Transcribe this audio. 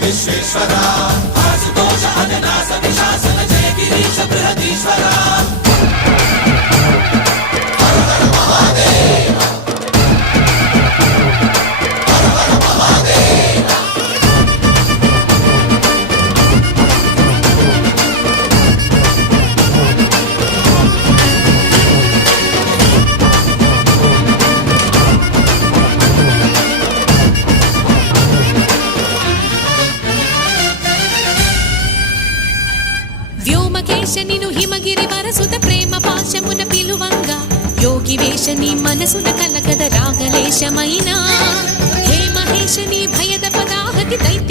విశ్వేశ్వరా ఆశుతోష అజనాశ విశాసన జయ గిరీశ బృహదీశ్వరా హర హర మహాదేవ హర హర మహాదేవ వ్యోమకేశనిను హిమగిరి వరసుత ప్రేమ పాశమున పిలువంగా యోగి వేషని మనసున కలకద రాగలేశమైనా హే మహేశని భయద పదాహతి దైత్య